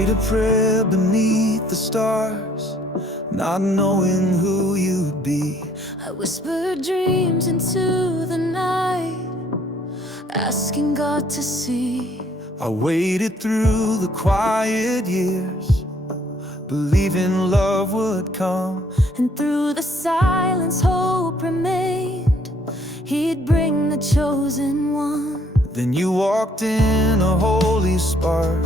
prayed a prayer beneath the stars, not knowing who you'd be. I whispered dreams into the night, asking God to see. I waited through the quiet years, believing love would come. And through the silence hope remained, He'd bring the chosen one. Then you walked in a holy spark,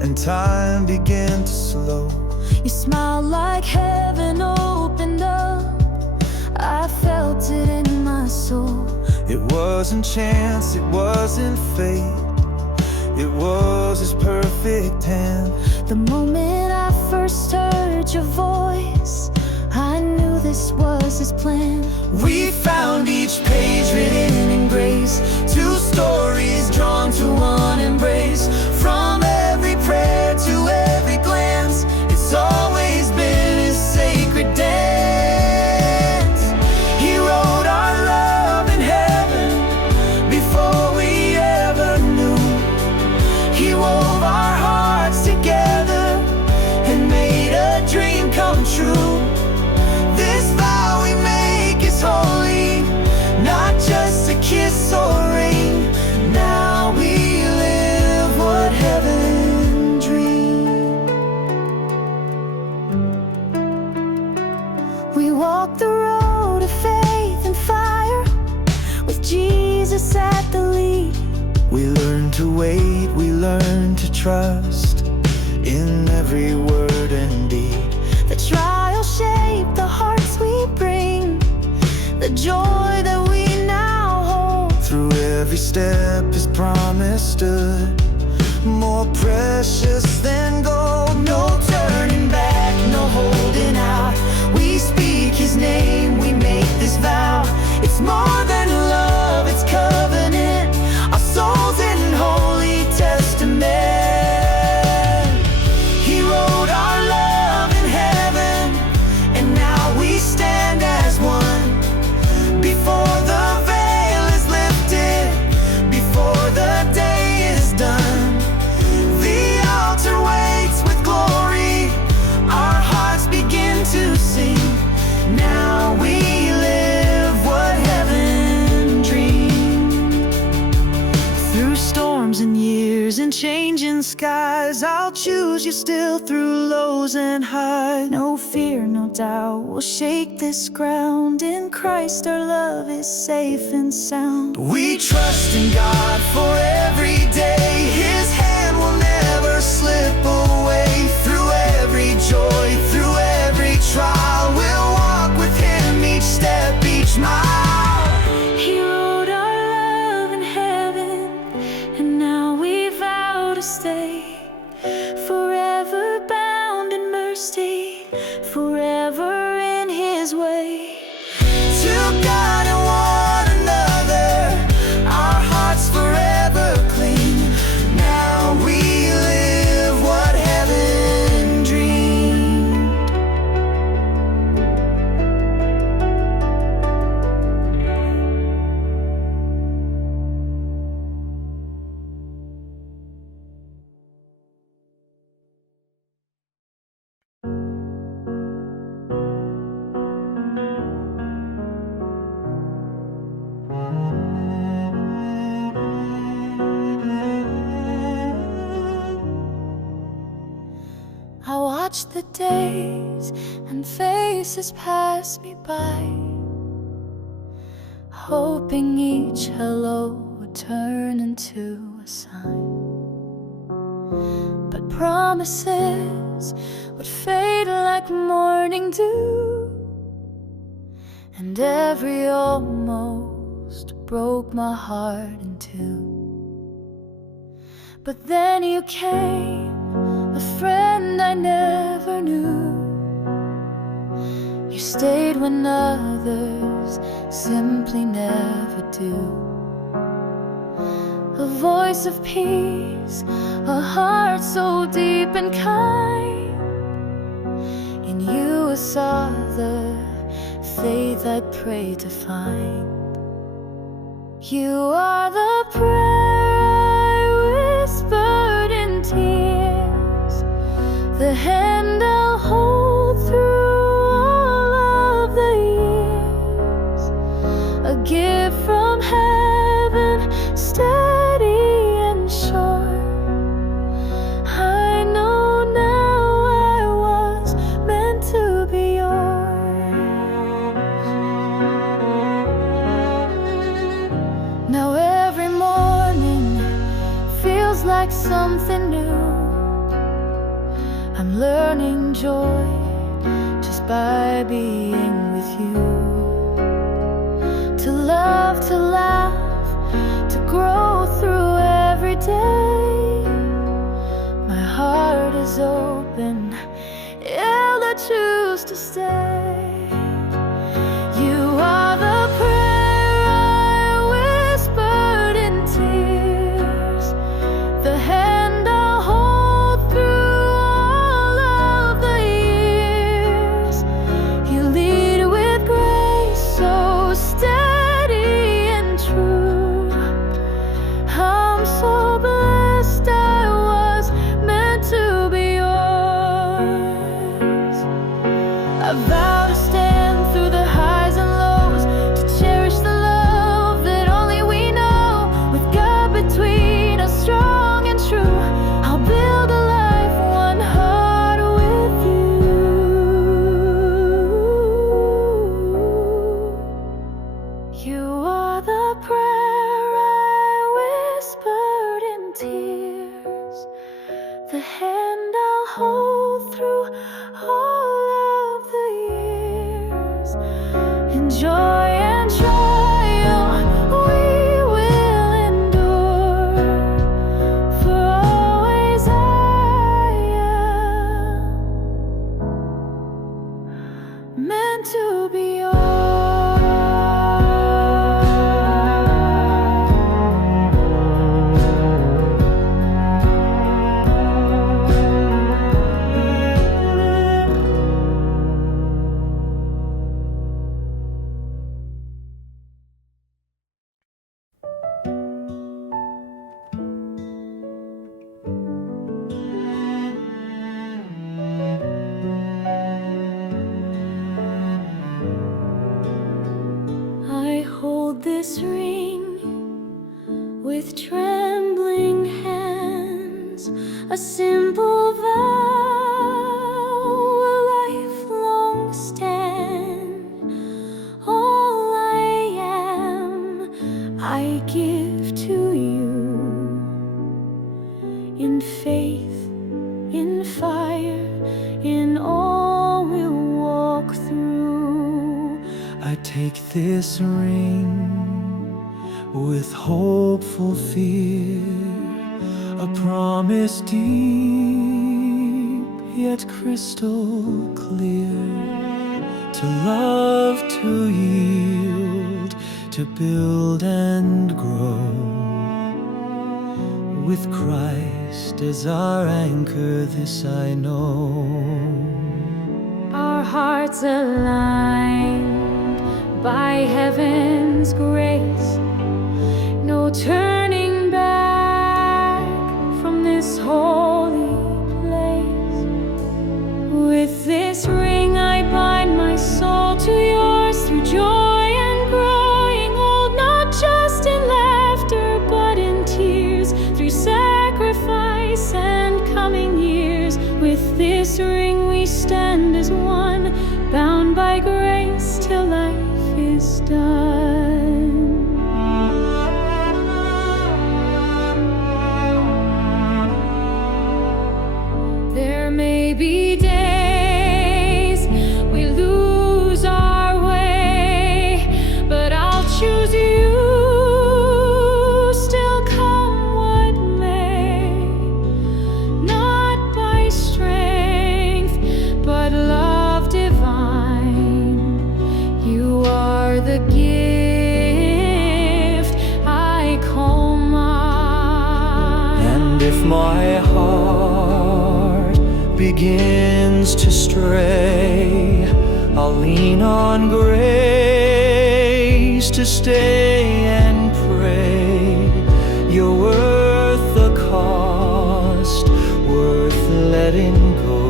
and time began to slow. You smiled like heaven opened up, I felt it in my soul. It wasn't chance, it wasn't fate, it was His perfect hand. The moment I first heard your voice, I knew this was His plan. We found each page written in grace, two stories drawn to one embrace. From every prayer to every glance, it's always been His sacred dance. He wrote our love in heaven before we ever knew. He wove our hearts together and made a dream come true. This vow we make is holy, not just a kiss or ring. Now we live what heaven dreamed. We walk the road of faith and fire, with Jesus at the lead. We learn to wait, we learn to trust in every word and deed. The trials shape the hearts we bring, the joy that we now hold. Through every step His promise stood, more precious than gold. No turning back, no holding out. We speak His name, we make this vow. It's more than love, it's covenant, our souls in holy testament. He wrote our love in heaven, and now we stand as one. Before the veil is lifted, before the day is done, the altar waits with glory. Our hearts begin to sing. Now we live what heaven dreamed. Through storms and years and changing skies, I'll choose you still through lows and highs. No fear, no doubt will shake this ground. In Christ our love is safe and sound. We trust in God for every day. His hand will never slip away. Through every joy, through every trial, we'll walk with Him each step, each mile. He wrote our love in heaven, and now we vow to stay. Forever bound in mercy, forever in His way. To God and one another, our hearts forever cling. Now we live what heaven dreamed. I watch the days and faces pass me by, hoping each hello would turn into a sign. But promises would fade like morning dew, and every almost broke my heart in two. But then you came, a friend I never knew. You stayed when others simply never do. A voice of peace, a heart so deep and kind. In you I saw the faith I prayed to find. You are the prayer I whispered in tears, the hand I'll hold through all of the years, a gift from heaven, steady and sure. I know now I was meant to be yours. Now every morning feels like something new. I'm learning joy just by being with you. To love, to laugh, to grow through every day. My heart is open, yeah, I choose to stay. You are the prayer I whispered in tears, the hand I'll hold through all of the years. You lead with grace so steady and true. I'm so blessed I was meant to be yours. I vow to stand through the highs and lows, to cherish the love that only we know. With God between us, strong and true, I'll build a life, one heart with you. You are the prayer I whispered in tears, the hand I'll hold through all of the years. In joy and trial we will endure, for always I am meant to be yours. I hold this ring with trembling hands, a simple vow, a lifelong stand. All I am, I give to you, in faith, in fire, in all we'll walk through. I take this ring with hopeful fear, a promise deep yet crystal clear, to love, to yield, to build and grow, with Christ as our anchor, this I know. Our hearts aligned by heaven's grace, no turning back from this holy place. With this ring I bind my soul to yours, through joy and growing old, not just in laughter but in tears, through sacrifice and coming years. With this ring we stand as one, bound by grace till life is done. There may be days we lose our way, but I'll choose you, still come what may. Not by strength, but love divine. You are the gift I call mine. And if my heart begins to stray, I'll lean on grace to stay and pray. You're worth the cost, worth letting letting go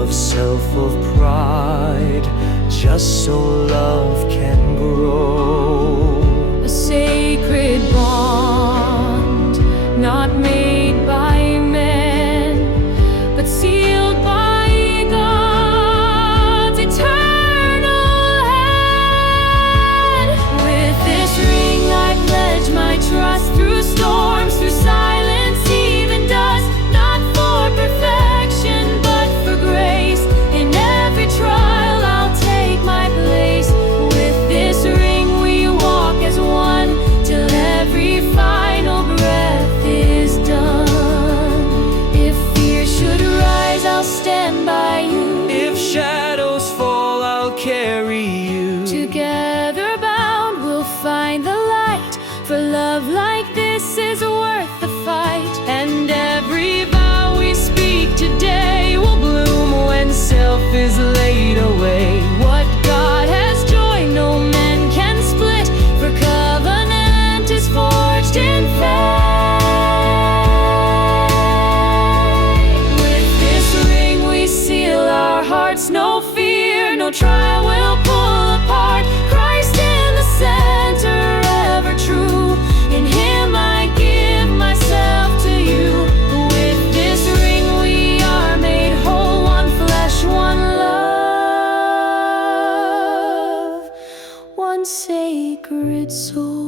of self, of pride, just so love can grow. A sacred bond, not made by men, but sealed by God's eternal hand. With this ring I pledge my trust through storms, through silence, even dust. Not for perfection, but for grace. In every trial I'll take my place. With this ring we walk as one, till every final breath is done. If fear should rise, I'll stand by you. If shadows fall, I'll carry you. Together bound, we'll find the light. For love like this is worth the fight. And every vow we speak today will bloom when self is laid away. What God has joined, no man can split, for covenant is forged in faith. With this ring we seal our hearts, no fear, no trial will pull apart. Christ in the center, ever true. In Him I give myself to you. With this ring we are made whole, one flesh, one love, one sacred soul.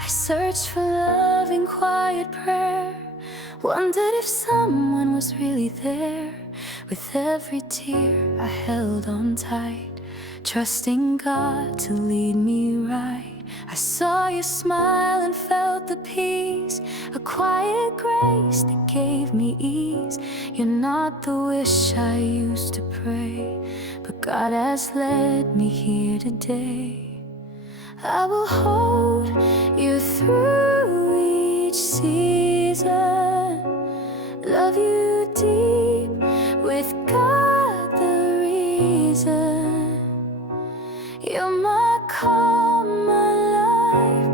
I searched for love in quiet prayer, wondered if someone was really there. With every tear I held on tight, trusting God to lead me right. I saw you smile and felt the peace, a quiet grace that gave me ease. You're not the wish I used to pray, but God has led me here today. I will hold you through each season, love you deep, with God the reason. You're my calm, my life,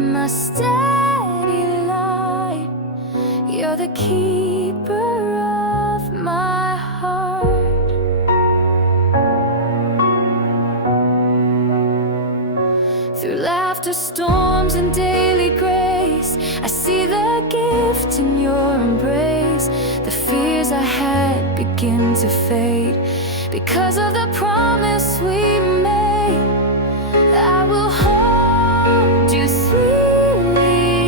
my steady light. You're the keeper of my heart. Through laughter, storms, and daily grace, I see the gift in your embrace. The fears I had begin to fade because of the promise we made. I will hold you through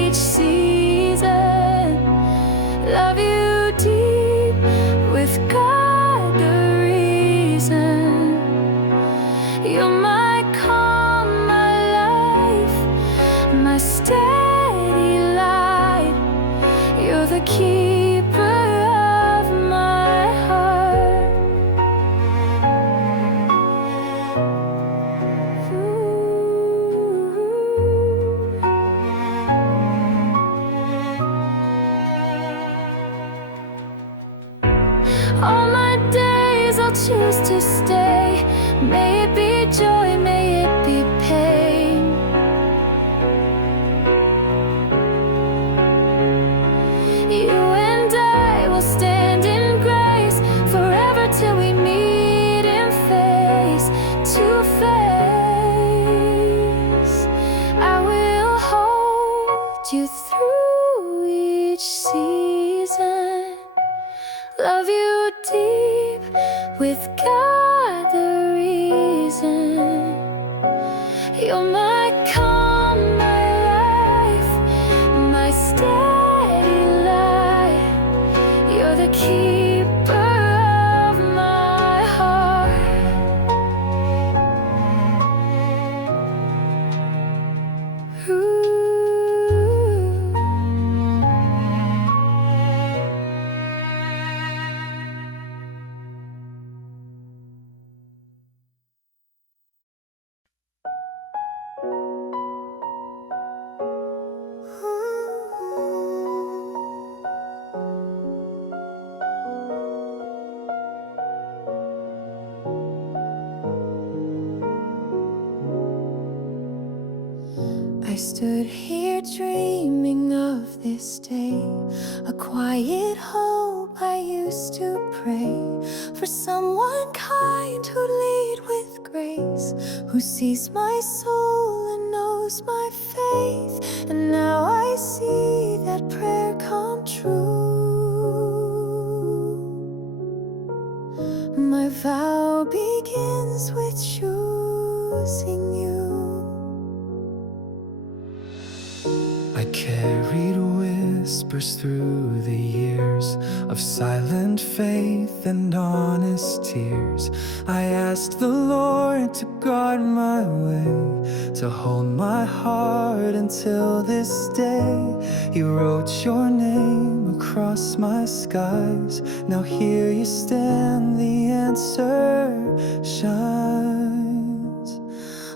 each season, love you deep, with God the reason. You're my calm, my steady light. You're the keeper of my heart. All my days I'll choose to stay. May it be joy, may it be pain. You and I will stand in grace forever, till we meet in face to face. I will hold you through each season, love you deep, with God the reason. You're my calm, my life, my steady light. You're the keeper of my heart. Ooh. stood here dreaming of this day, a quiet hope I used to pray for someone kind who'd lead with grace, who sees my soul and knows my faith. And now I see that prayer come true. My vow begins with choosing you. I carried whispers through the years of silent faith and honest tears. I asked the Lord to guard my way, to hold my heart until this day. He wrote your name across my skies. Now here you stand, the answer shines.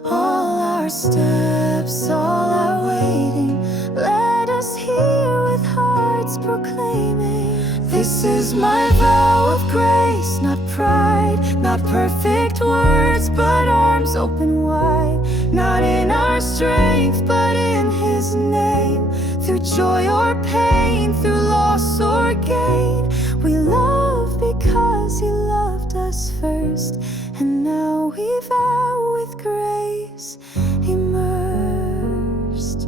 All our steps, all our waiting, let us hear with hearts proclaiming, this is my vow of grace, not pride, not perfect words, but arms open wide. Not in our strength, but in His name. Through joy or pain, through loss or gain, we love because He loved us first. And now we vow with grace immersed.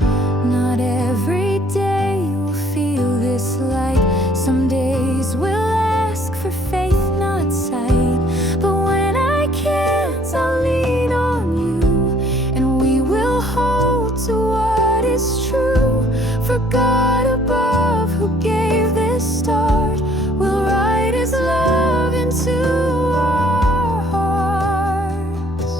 Not every day will feel this light. Some days we'll ask for faith, not sight. But when I can't, I'll lean on you, and we will hold to what is true. For God above, who gave this start, will write His love into our hearts.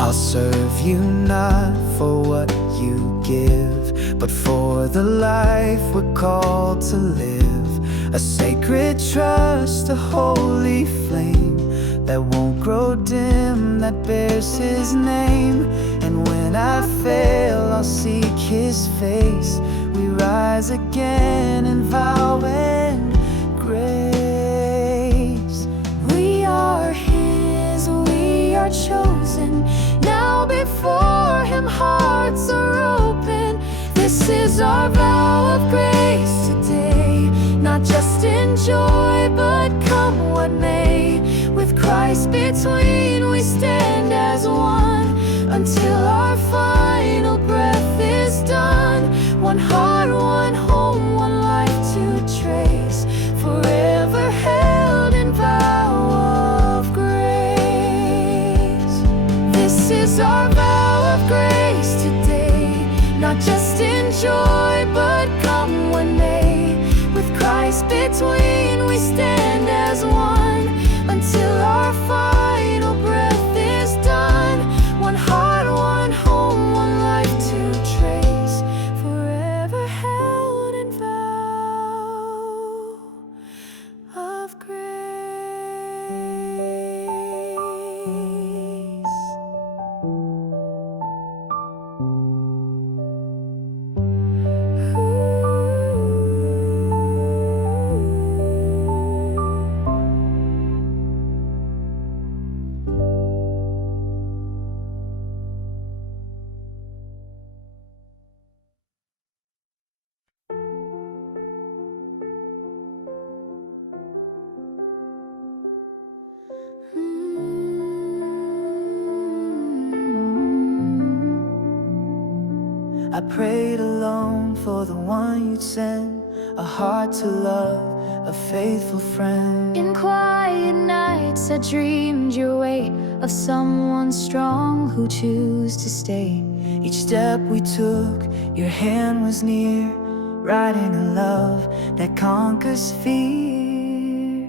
I'll serve you not for what you give, but for the life we're called to live. A sacred trust, a holy flame that won't grow dim, that bears His name. And when I fail, I'll seek His face. We rise again in vow and grace. We are His, we are chosen. Now before Him hearts are open. This is our vow of grace today, not just in joy, but come what may. With Christ between, we stand as one, until our final breath is done. One heart, one home, one life to trace, forever held in vow of grace. This is our vow of grace today, not just in joy, but come what may. With Christ between, we stand as one, until our final breath is done. One heart, one home, one life to trace, forever held in vow of grace. I prayed alone for the one you'd send, a heart to love, a faithful friend. In quiet nights I dreamed your way, of someone strong who chose to stay. Each step we took, your hand was near, writing a love that conquers fear.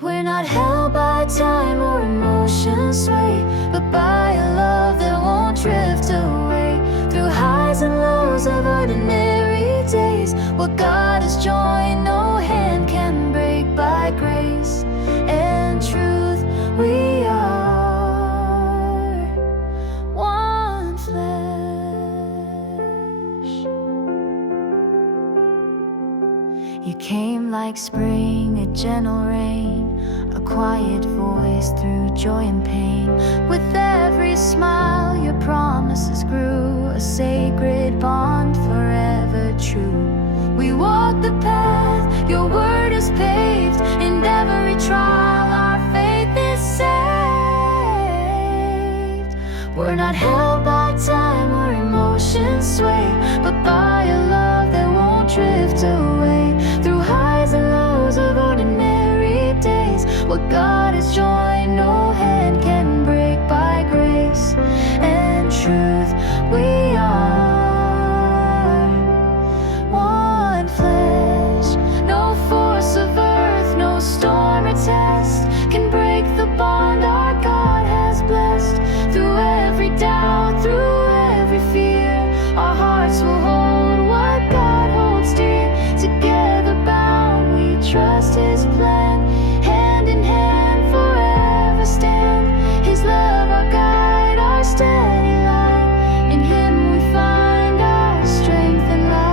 We're not held by time or emotions sway, but by a love that won't drift away. Through highs and lows of ordinary days, what God has joined, no hand can break. By grace and truth, we are one flesh. You came like spring, a gentle rain, a quiet voice through joy and pain. With every smile your promises grew, a sacred bond forever true. We walk the path your word has paved. In every trial our faith is saved. We're not held by time or emotions sway, but by a love that won't drift away. Through highs and lows of ordinary days, what God has joined no hand can break. By grace and truth we are one flesh. No force of earth, no storm or test can break the bond our God has blessed. Through every doubt, through every fear, our hearts will hold what God holds dear. Together bound, we trust His plan. Hand in hand, forever stand. His love, our guide, our steady light. In Him we find our strength and light.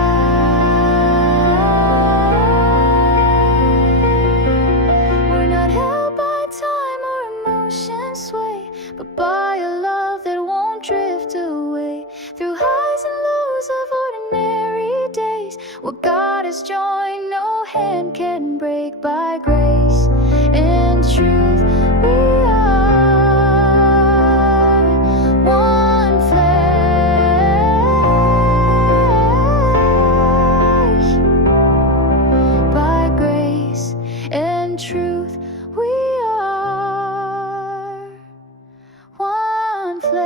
We're not held by time or emotions sway, but by a love that won't drift away. Through highs and lows of ordinary days, what God has joined no hand can break. By grace and truth we are one flesh. By grace and truth we are one flesh.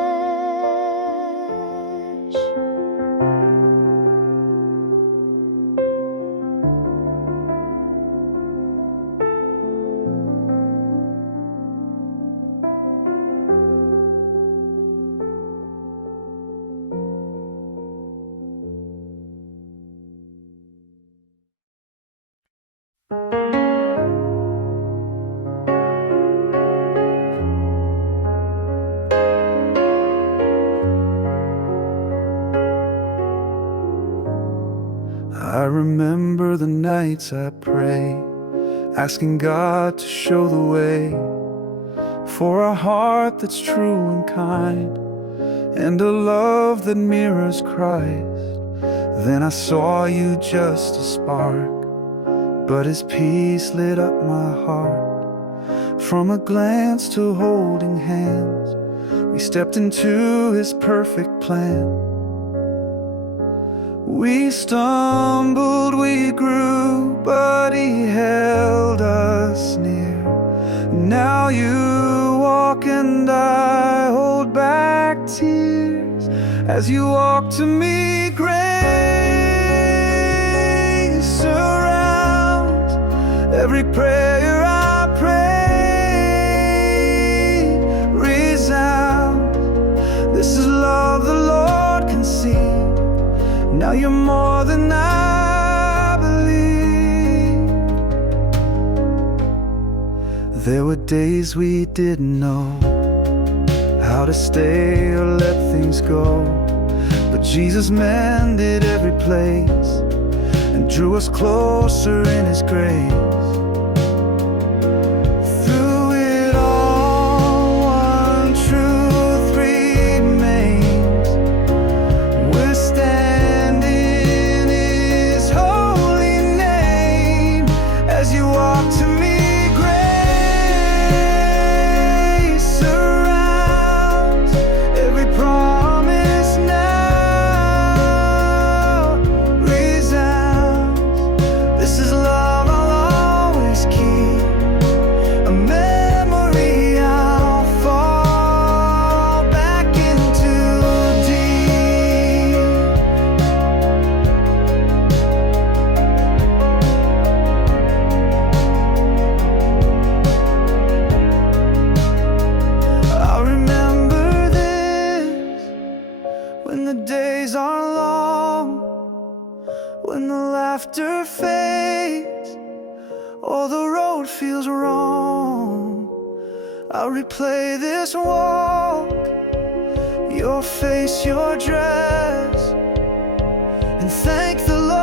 I remember the nights I pray, asking God to show the way for a heart that's true and kind, and a love that mirrors Christ. Then I saw you, just a spark, but His peace lit up my heart. From a glance to holding hands, we stepped into His perfect plan. We stumbled, we grew, but He held us near. Now you walk and I hold back tears as you walk to me. Grace surrounds every prayer I pray, resounds. This is love the Lord can see. Now you're more than I believed. There were days we didn't know how to stay or let things go, but Jesus mended every place and drew us closer in His grace. Through it all, one truth remains. We're standing as you walk to me. Grace surrounds every promise now, resounds. This is love I'll always keep, a memory I'll fall back into deep. When the days are long, when the laughter fades, or the road feels wrong, I'll replay this walk, your face, your dress, and thank the Lord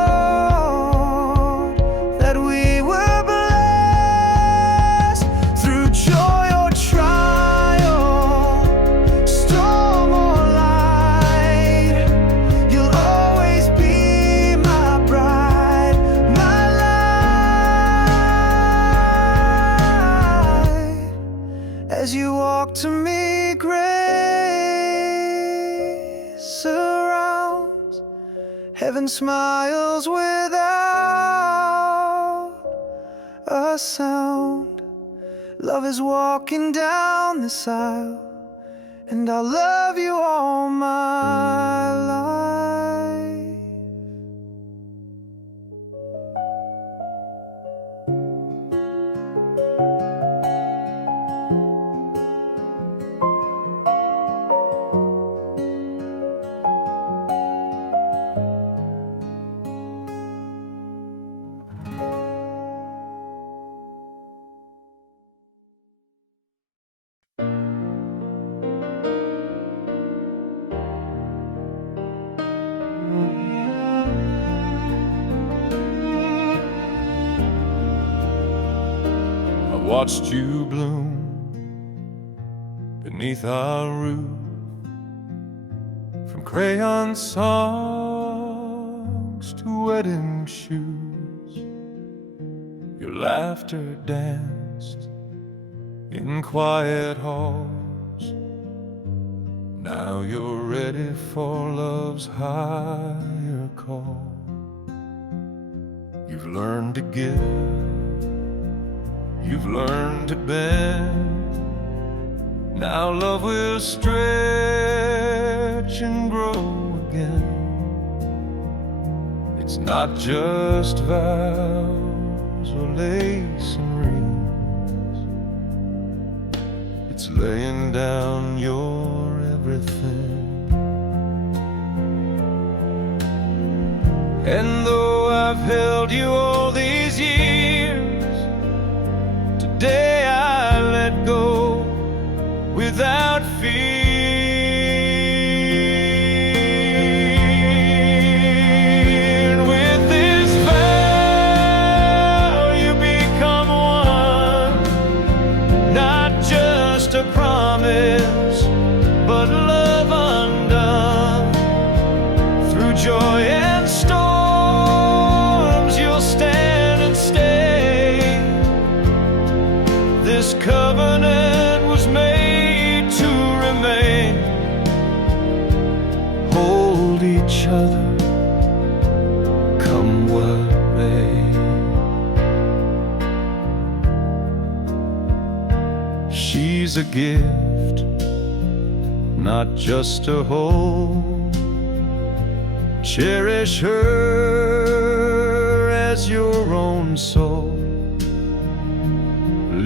and smiles without a sound. Love is walking down this aisle, and I'll love you all my life. Watched you bloom beneath our roof, from crayon songs to wedding shoes. Your laughter danced in quiet halls. Now you're ready for love's higher call. You've learned to give, you've learned to bend. Now love will stretch and grow again. It's not just vows or lace and rings. It's laying down your everything. And though I've held you all these years, today I let go without fear. With this vow you become one, not just a promise, but love undone. Through joy and storms you'll stand and stay. This covenant was made to remain. Hold each other, come what may. She's a gift, not just to hold. Cherish her as your own soul.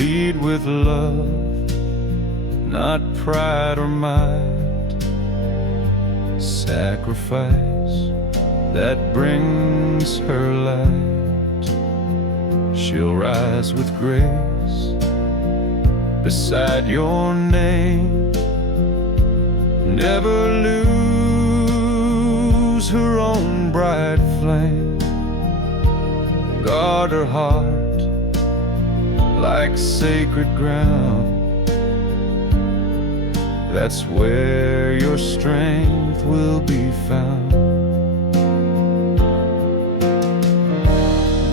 Lead with love, not pride or might. Sacrifice that brings her light. She'll rise with grace beside your name. Never lose her own bright flame. Guard her heart like sacred ground. That's where your strength will be found.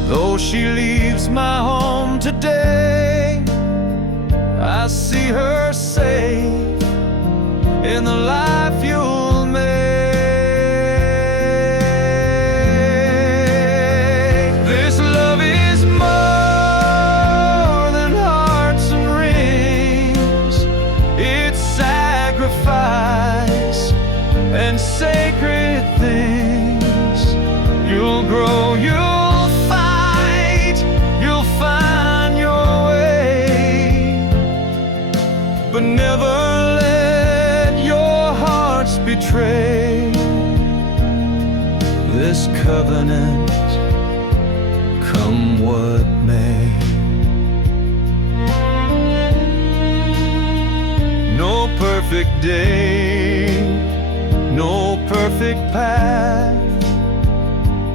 Though she leaves my home today, I see her safe in the life you'll make. This love is more than hearts and rings. It's sacrifice and sacred things. You'll grow, you'll fight, you'll find your way, but never let your hearts betray this covenant, come what may. No perfect day, no perfect path,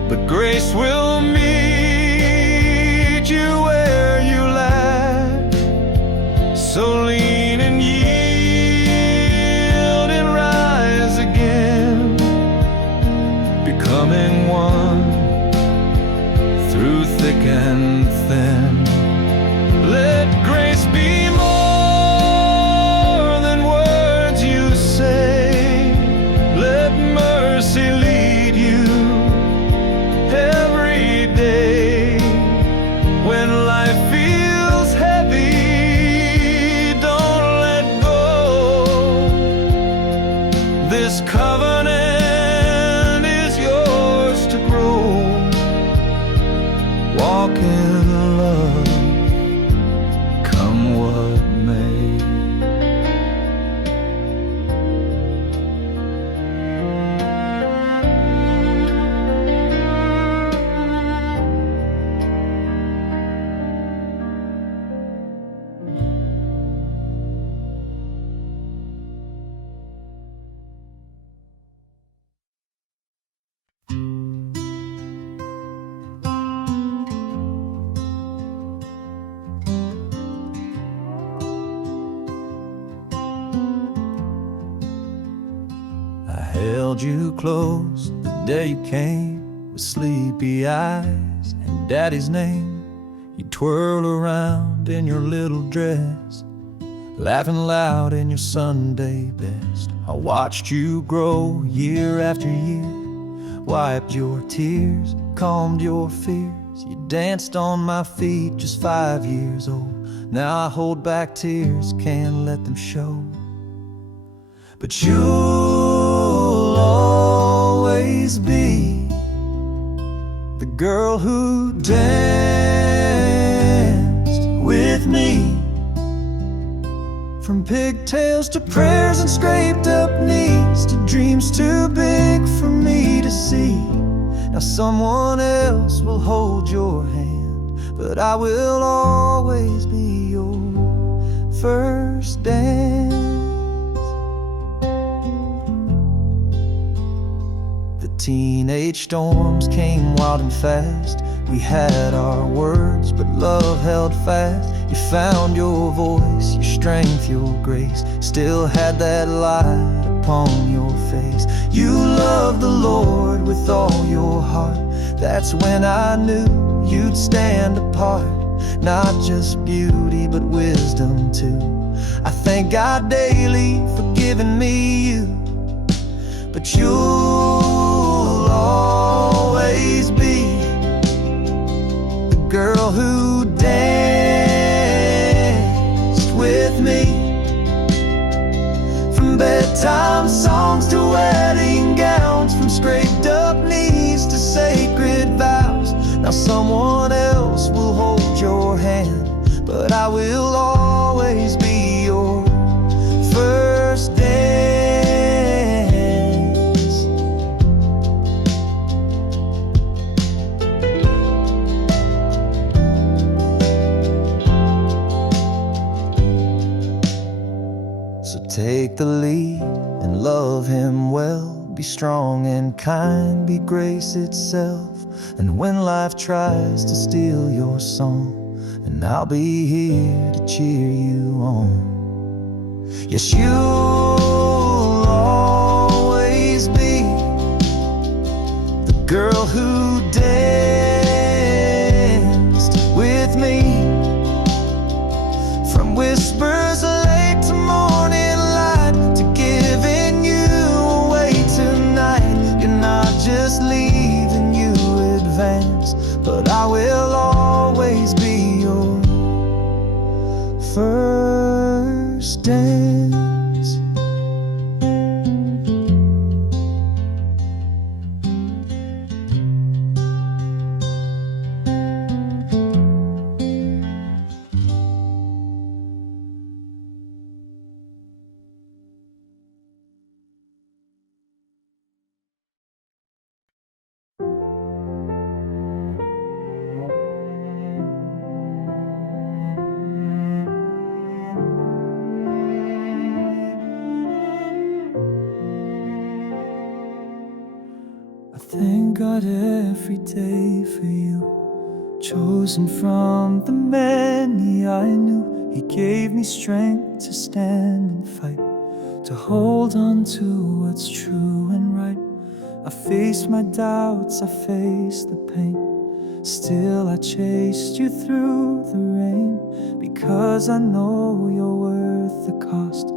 but grace will meet you where you lack. So lean and yield and rise again, becoming one through thick and thin. Let grace be more than words you say. Let mercy lead you held you close the day you came with sleepy eyes and Daddy's name. You'd twirl around in your little dress, laughing loud in your Sunday best. I watched you grow year after year, wiped your tears, calmed your fears. You danced on my feet just 5 years old. Now I hold back tears, can't let them show. But you'll always be the girl who danced with me. From pigtails to prayers and scraped up knees, to dreams too big for me to see. Now someone else will hold your hand, but I will always be your first dance. The teenage storms came wild and fast. We had our words, but love held fast. You found your voice, your strength, your grace, still had that light upon your face. You loved the Lord with all your heart. That's when I knew you'd stand apart. Not just beauty, but wisdom too. I thank God daily for giving me you. But you'll always be the girl who danced with me. From bedtime songs to wedding gowns, from scraped up knees to sacred vows. Now someone else will hold your hand, but I will always be your first dance. So take the lead and love him well. Be strong and kind, be grace itself. And when life tries to steal your song, and I'll be here to cheer you on. Yes, you'll always be the girl who danced with me. From whispers late to morning light, to giving you away tonight. You're not just leaving, you advance, but I will always be your first dance. I thank God every day for you, chosen from the many I knew. He gave me strength to stand and fight, to hold on to what's true and right. I faced my doubts, I faced the pain, still I chased you through the rain, because I know you're worth the cost.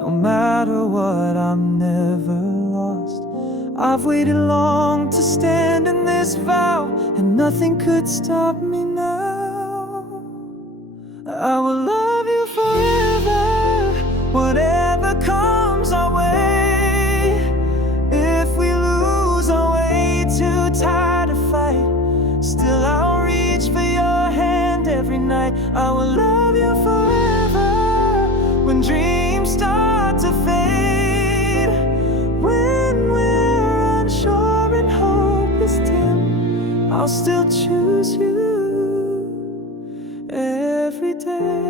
No matter what, I'm never lost. I've waited long to stand in this vow, and nothing could stop me now. I will love you forever, whatever comes our way. If we lose our way, too tired to fight, still I'll reach for your hand every night. I will love you forever, when dreams start to fade, when we're unsure and hope is dim, I'll still choose you every day.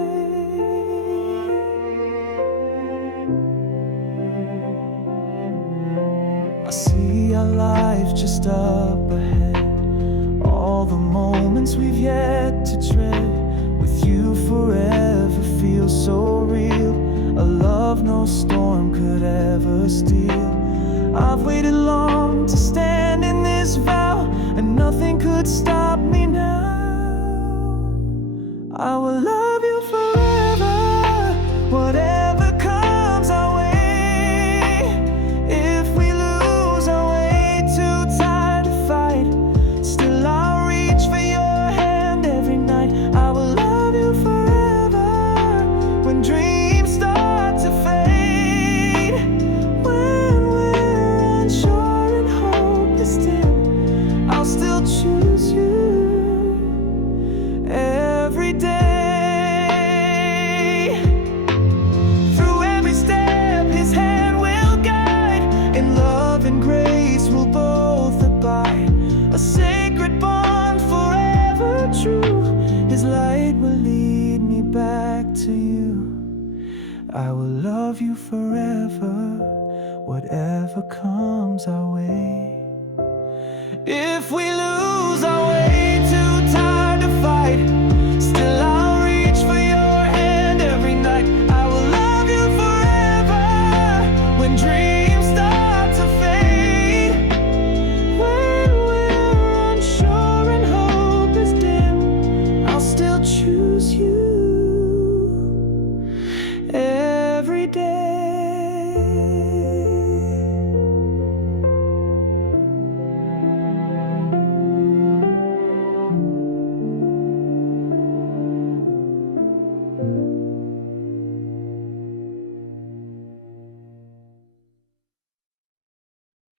I see our life just up ahead, all the moments we've yet to tread. With you forever feels so real, a love no storm could ever steal. I've waited long to stand in this vow, and nothing could stop me now. I will love you forever, whatever comes our way. If we lose our way, too tired to fight, still I'll reach for your hand every night. I will love you forever when dreams start to fade. When we're unsure and hope is dim, I'll still choose you every day. Through every step, His hand will guide. In love and grace, we'll both abide. A sacred bond forever true. His light will lead me back to you. I will love you forever, whatever comes our way. If we lose our